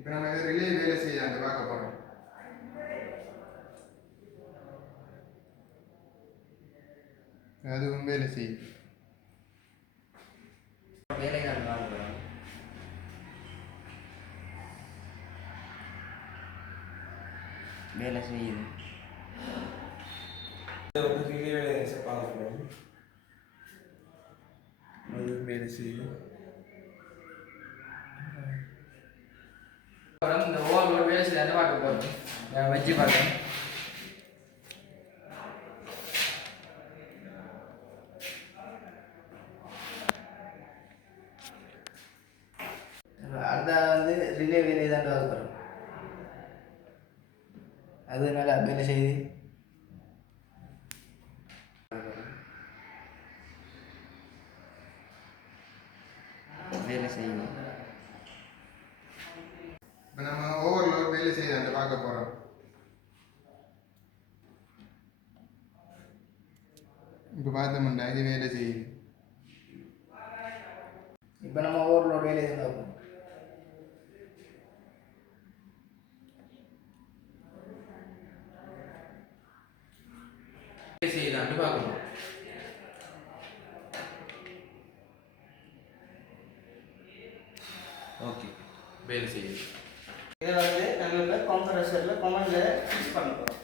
இப்போ நம்ம ரிலே வேலை செய்ய அந்த பார்க்க போகிறோம். அதுவும் வேலை செய்யும். வேலை தான் பார்க்குறோம். வேலை செய்யுது. ரிலே வேலை பார்க்குறோம். அதுவும் வேலை செய்யும். இந்த ஓவரோட வேலை செய்ய அந்த பார்க்க போகிறோம். வச்சு பார்க்கணும். அடுத்த வந்து ரிலே வேலை தான் பார்க்குறோம். அது நல்லா வேலை செய்யுது. வேலை செய்யும். இப்போ நம்ம ஓவர்லோட் வேலை செய்ய அந்த பார்க்க போகிறோம். இப்போ பார்த்தோம்னா இது வேலை செய்யுது. இப்போ நம்ம ஓவர்லோட் வேலை தான் பார்ப்போம். வேலை செய்யலான்னு பார்க்கணும். ஓகே, வேலை செய்யுது. இதை வந்து நம்ம கம்ப்ரஸரில் கமெண்டில் ஃபிக்ஸ் பண்ண போகிறோம்.